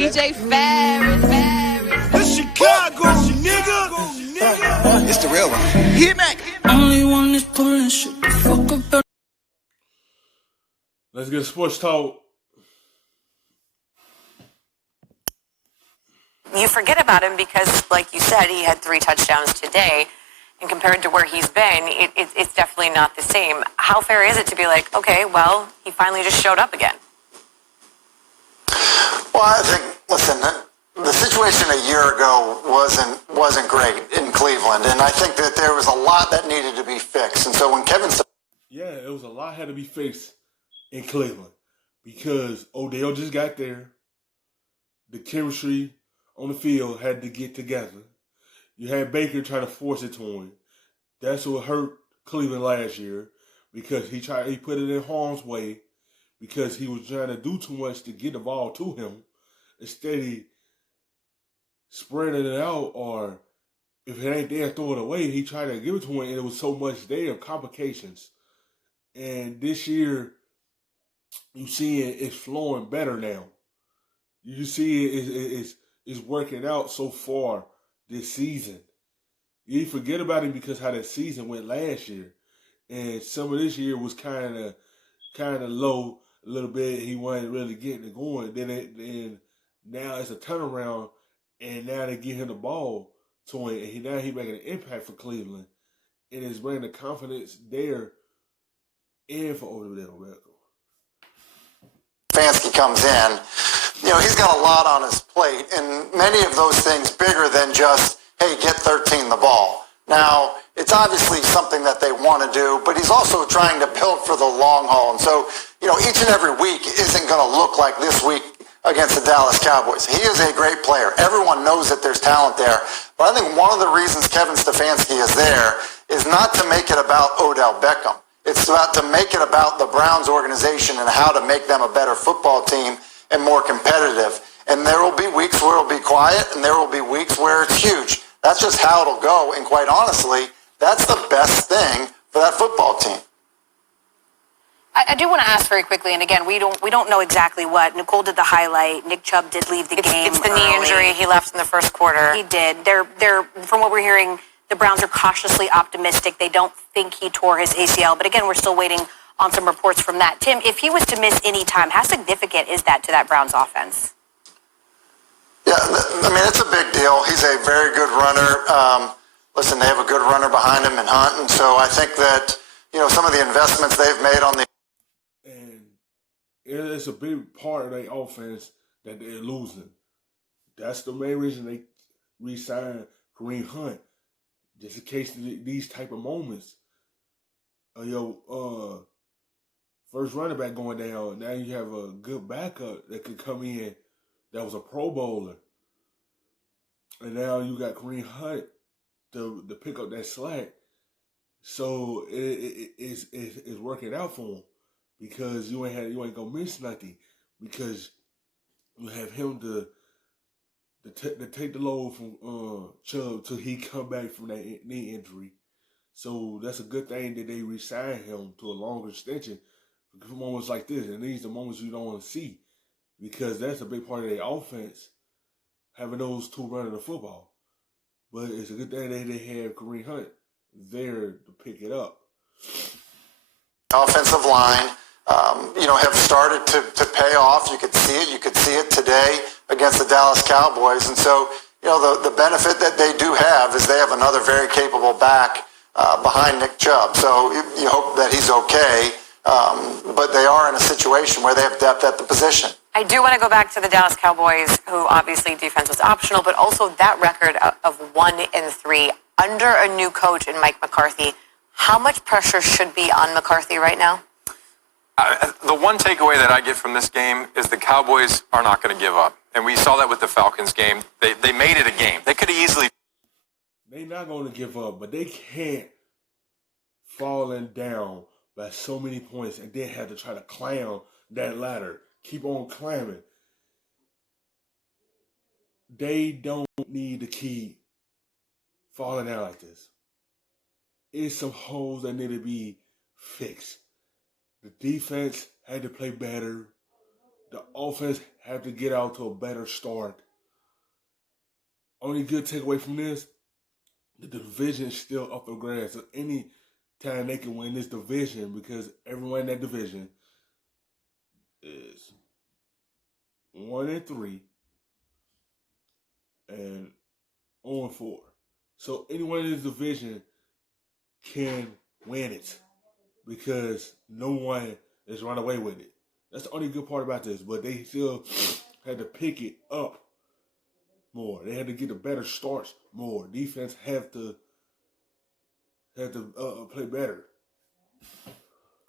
DJ Ferris. The Chicago, nigga. It's the real one. Hit me. Only one is pulling shit the fuck up. Let's get sports talk. You forget about him because, like you said, he had 3 touchdowns today. And compared to where he's been, it's definitely not the same. How fair is it to be like, okay, well, he finally just showed up again? Well, I think, listen, the situation a year ago wasn't great in Cleveland, and I think that there was a lot that needed to be fixed. And so when Kevin said, yeah, it was a lot had to be fixed in Cleveland because Odell just got there. The chemistry on the field had to get together. You had Baker trying to force it to him. That's what hurt Cleveland last year because he put it in harm's way because he was trying to do too much to get the ball to him instead of spreading it out, or if it ain't there, throw it away. He tried to give it to him, and it was so much there, complications. And this year, you see it's flowing better now. You see it's working out so far this season. You forget about him because how that season went last year. And some of this year was kind of low a little bit. He wasn't really getting it going. Then now it's a turnaround, and now they give him the ball to him, and now he's making an impact for Cleveland. And it's bringing the confidence there and for Odell Beckham. Stefanski comes in, he's got a lot on his plate, and many of those things bigger than just, hey, get 13 the ball. Now, it's obviously something that they want to do, but he's also trying to build for the long haul. And so, each and every week isn't going to look like this week against the Dallas Cowboys. He is a great player. Everyone knows that there's talent there. But I think one of the reasons Kevin Stefanski is there is not to make it about Odell Beckham. It's about to make it about the Browns organization and how to make them a better football team and more competitive. And there will be weeks where it'll be quiet, and there will be weeks where it's huge. That's just how it'll go. And quite honestly, that's the best thing for that football team. I do want to ask very quickly, and again, we don't know exactly what. Nicole did the highlight. Nick Chubb did leave the game. It's the knee injury. He left in the first quarter. He did. They're from what we're hearing, the Browns are cautiously optimistic. They don't think he tore his ACL, but again, we're still waiting on some reports from that. Tim, if he was to miss any time, how significant is that to that Browns offense? Yeah, it's a big deal. He's a very good runner. Listen, they have a good runner behind him in Hunt, and so I think that, some of the investments they've made on the... And it's a big part of their offense that they're losing. That's the main reason they re-signed Kareem Hunt, just in case of these type of moments. First running back going down, now you have a good backup that could come in that was a Pro Bowler. And now you got Kareem Hunt to pick up that slack. So it's working out for him because you ain't gonna miss nothing because you have him to take the load from Chubb till he come back from that knee injury. So that's a good thing that they re-signed him to a longer extension for moments like this. And these are the moments you don't want to see because that's a big part of their offense, having those two running the football. But it's a good thing that they have Kareem Hunt there to pick it up. Offensive line, have started to pay off. You could see it. You could see it today against the Dallas Cowboys. And so, the benefit that they do have is they have another very capable back behind Nick Chubb. So you hope that he's okay. But they are in a situation where they have depth at the position. I do want to go back to the Dallas Cowboys, who obviously defense was optional, but also that record of 1-3 under a new coach in Mike McCarthy. How much pressure should be on McCarthy right now? The one takeaway that I get from this game is the Cowboys are not going to give up. And we saw that with the Falcons game. They made it a game. They could have easily... They're not going to give up, but they can't falling down by so many points and then have to try to climb that ladder. Keep on climbing. They don't need to keep falling out like this. It's some holes that need to be fixed. The defense had to play better. the offense have to get out to a better start. Only good takeaway from this, the division is still up for grabs. So any time they can win this division, because everyone in that division is 1-3 and 0-4. So anyone in this division can win it because no one is run away with it. That's the only good part about this. But they still had to pick it up more. They had to get the better starts more. Defense have to play better.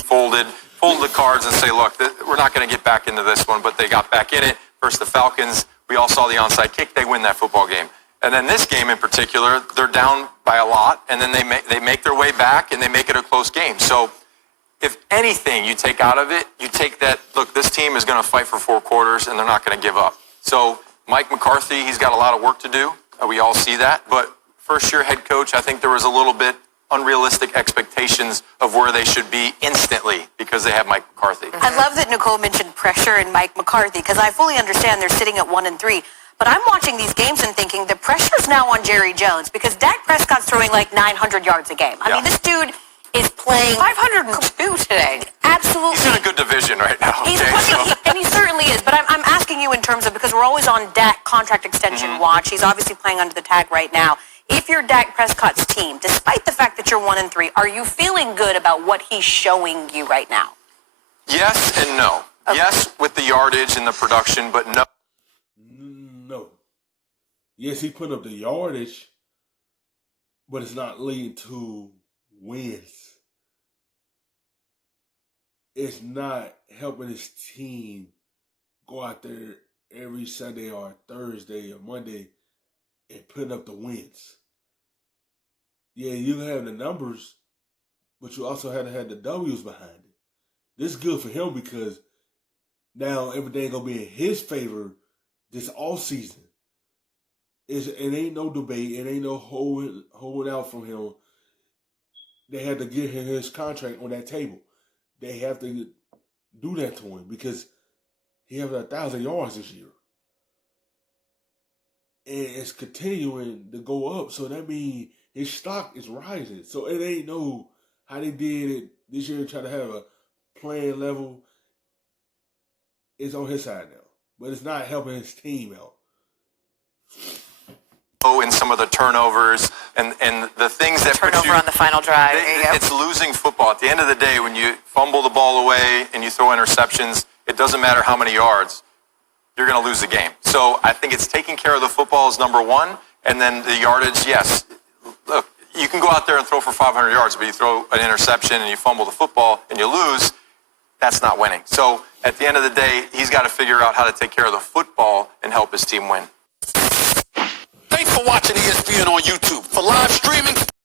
Folded the cards and say, look, we're not going to get back into this one, but they got back in it. Versus the Falcons, we all saw the onside kick. They win that football game. And then this game in particular, they're down by a lot, and then they make their way back, and they make it a close game. So if anything you take out of it, you take that, look, this team is going to fight for 4 quarters, and they're not going to give up. So Mike McCarthy, he's got a lot of work to do. We all see that. But first-year head coach, I think there was a little bit unrealistic expectations of where they should be instantly because they have Mike McCarthy. I love that Nicole mentioned pressure and Mike McCarthy because I fully understand they're sitting at 1-3. But I'm watching these games and thinking the pressure's now on Jerry Jones because Dak Prescott's throwing like 900 yards a game. I mean, this dude is playing 502 today. Absolutely. He's in a good division right now. And he certainly is. But I'm asking you in terms of, because we're always on Dak contract extension watch. He's obviously playing under the tag right now. If you're Dak Prescott's team, despite the fact that you're 1-3, are you feeling good about what he's showing you right now? Yes and no. Okay. Yes, with the yardage and the production, but no. No. Yes, he put up the yardage, but it's not leading to wins. It's not helping his team go out there every Sunday or Thursday or Monday and putting up the wins. Yeah, you have the numbers, but you also have to have the W's behind it. This is good for him because now everything going to be in his favor this offseason. It ain't no debate. It ain't no holding out from him. They had to get him his contract on that table. They have to do that to him because he has 1,000 yards this year. And it's continuing to go up. So that means his stock is rising. So it ain't no how they did it this year and try to have a playing level. It's on his side now. But it's not helping his team out. Oh, and some of the turnovers and the things that turnover put you on the final drive. It's losing football. At the end of the day, when you fumble the ball away and you throw interceptions, it doesn't matter how many yards. You're going to lose the game. So I think it's taking care of the football is number one. And then the yardage, yes. Look, you can go out there and throw for 500 yards, but you throw an interception and you fumble the football and you lose, that's not winning. So at the end of the day, he's got to figure out how to take care of the football and help his team win. Thanks for watching ESPN on YouTube. For live streaming,